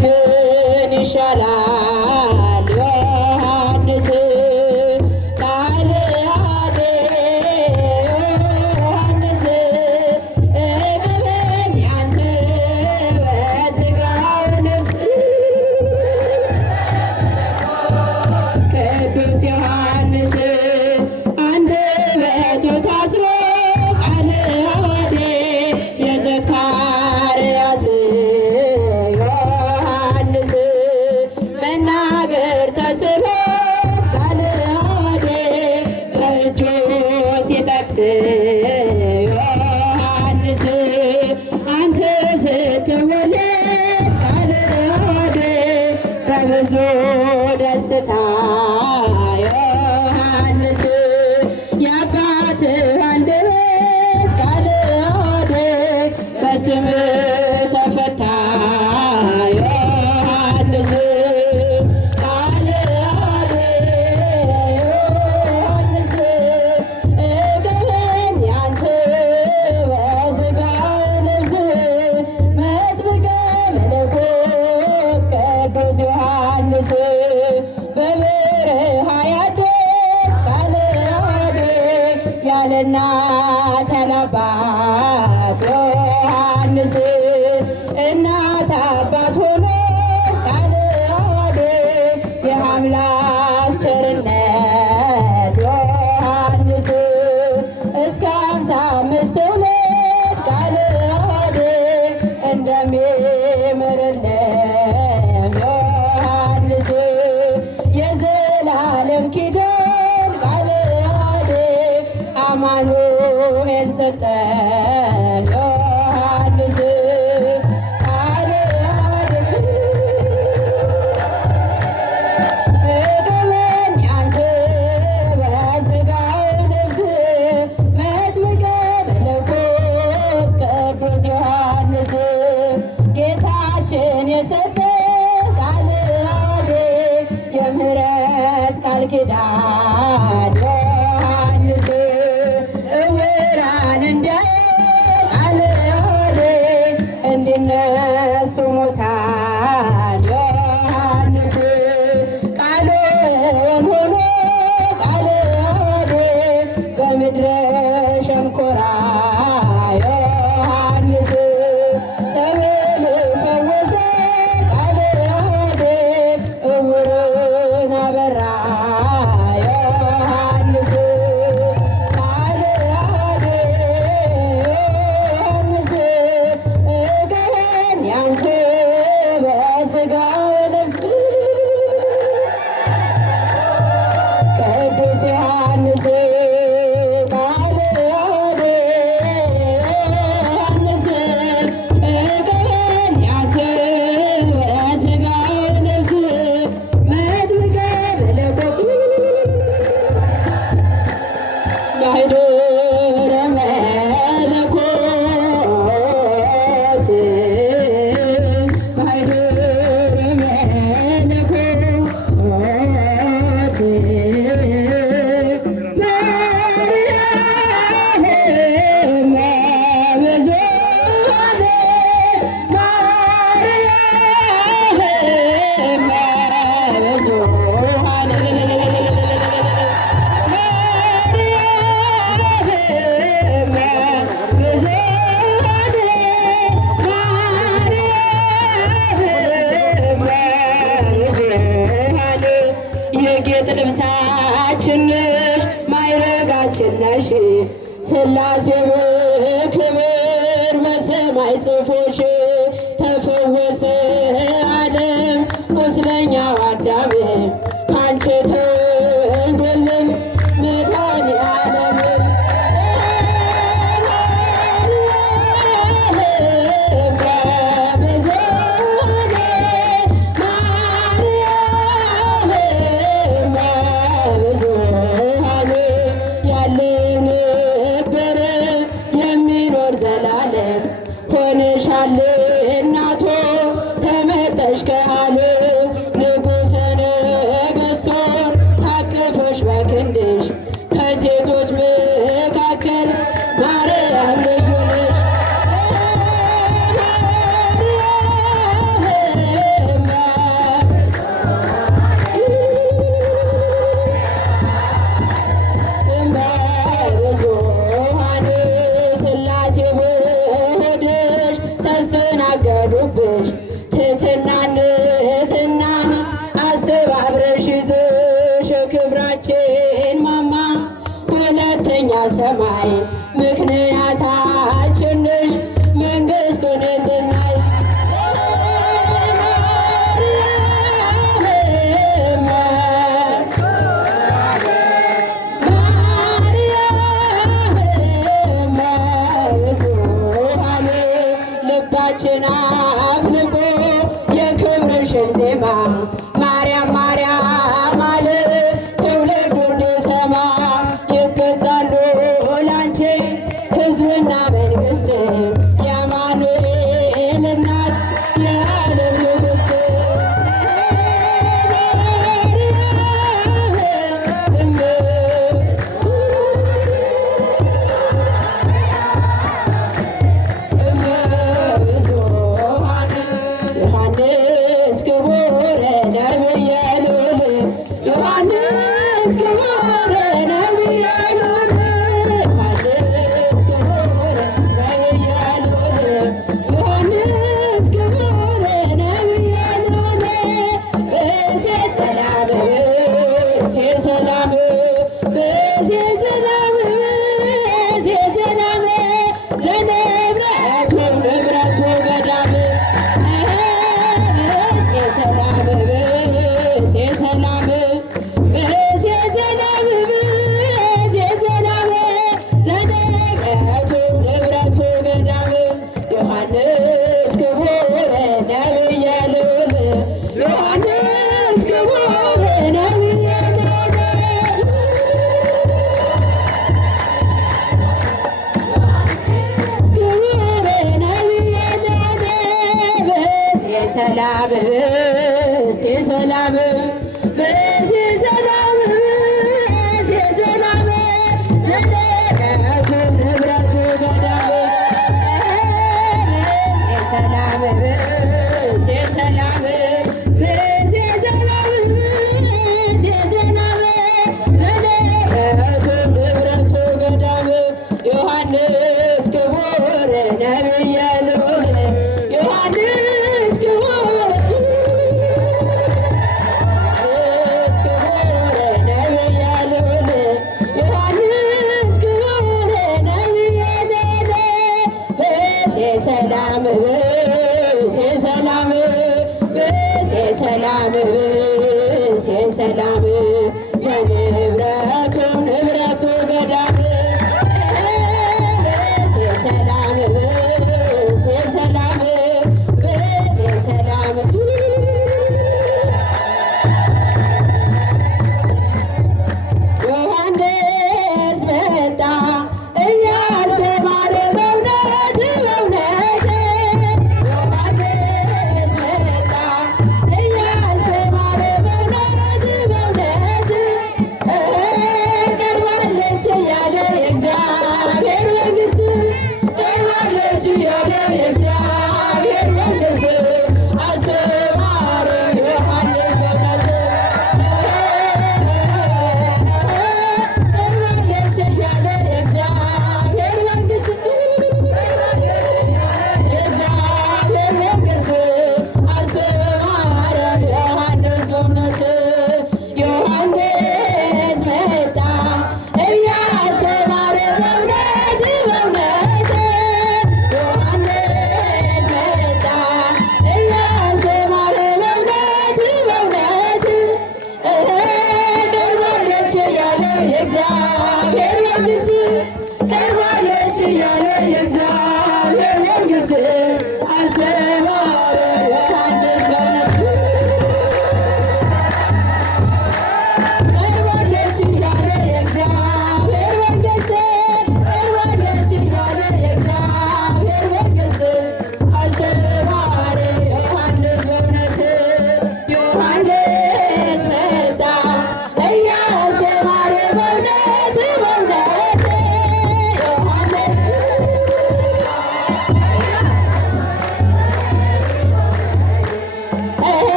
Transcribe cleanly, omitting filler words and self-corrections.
ማመስገን ይሻላል ዮሐንስ ቃል ያለ ዮሐንስ እመን ያንተ በሥጋ ነፍስ ቅዱስ ዮሐንስ አንደበቱ ታስሮ ቃለ ዓዋዴ የዘካርያስ ዮሐንስ መናገር ተስኖት ቃለ ዓዋዴ በእጁ ሲጠቅስ ዮሐንስ አንተ ስትወለድ ቃለ ዓዋዴ በብዙ ደስታ ዮሐንስ የአባትህ አንደበት ቃለ ዓዋዴ በስምህ ተፈታ ዮሐንስ ቃለ ዓዋዴ ዮሐንስ እገበኝ ያንተ በሥጋ ነፍስ መጥምቀ መለኮት ቅዱስ ዮሐንስ በበረሃ ያደግ ቃለ ዓዋዴ ያለ እናት ያለ አባት ዮሐንስ እናት አባት ሆኖ ቃለ ዓዋዴ የአምላክ ቸርነት ዮሐንስ እስከ 55 ትውልድ ቃለ ዓዋዴ እንደሚምርልን ዮሐንስ የዘላለም ኪዳን ቃለ ዓዋዴ አማኑኤል ሰጠ ዮሐንስ ቃለ ዓዋዴ እገበኝ ያንተ በሥጋ ነፍስ መጥምቀ መለኮት ቅዱስ ዮሐንስ ጌታችን የሰጠ ቃለ ዓዋዴ የምህረት ቃል ኪዳን ዮሐንስ እውራን እንዲያዩ ቃለ ዓዋዴ እንዲነሱ ሙታን ዮሐንስ ቃሉ እውን ሆኖ ቃለ ዓዋዴ በምድረ ሸንኮራ ዮሐንስ ጸበል ፈወሰ ቃለ ዓዋዴ እውርን አበራ ዮሐንስ ቃለ ዓዋዴ ዮሐንስ እገበኝ ያንተ በሥጋ ነፍስ ቅዱስ ዮሐንስ ቃለ ዓዋዴ ዮሐንስ እገበኝ ያንተ በሥጋ ነፍስ መጥምቀ መለኮት ማኅደረ መለኮት ማኅደረ መለኮት ማርያም እመብዙኃን ማርያም እመብዙኃን የጌጥ ልብሳችን ነሽ ማዕረጋችን ነሽ ሥላሴ በክብር በሰማይ ጽፎሽ ተፈወሰ ዓለም ቁስለኛው አዳም ካንቺ ተወልዶልን መድኃኔዓለም ሆነሻል እናቶ ተመርጠሽ ከዓለም ንጉሠ ነገሥቱን ታቅፈሽ በክንድሽ ከሴቶች መካከል ማርያም ልዩ ነሽ። የስምሽን ዜማ ማርያም ማርያም አለ ትውልዱ እንዲሰማ ይገዛሉ ላንቺ ሕዝብና መንግሥት የአማኑኤል እናት የዓለም ንግሥት ዮሐንስ ክቡር ነቢየ ልዑል ዮሐንስ ክቡር ነቢየ ልዑል ዮሐንስ ክቡር ነቢየ ልዑል ዮሐንስ ክቡር ነቢየ ልዑል ብእሴ ሰላም ብእሴ ሰላም ብእሴ ሰላም ብእሴ ሰላም ዘንብረቱ ንብረቱ ገዳም ዮሐንስ ክቡር ነቢየ ልዑል ዮሐንስ ክቡር ነቢየ ልዑል ክቡር ነቢየ ልዑል ብእሴ ሰላም ብእሴ ሰላም ብእሴ ሰላም ብእሴ ሰላም ዘንብረቱ ንብረቱ ገዳም ሰላም ብእሴ ሰላም ብእሴ ሰላም ብእሴ ሰላም ዘንብረቱ ንብረቱ ገዳም ዮሐንስ ክቡር ነቢየ ልዑል ዮሐንስ ክቡር ነቢየ ልዑል ዮሐንስ ክቡር ነቢየ ልዑል ብእሴ ሰላም ብእሴ ሰላም ብእሴ ሰላም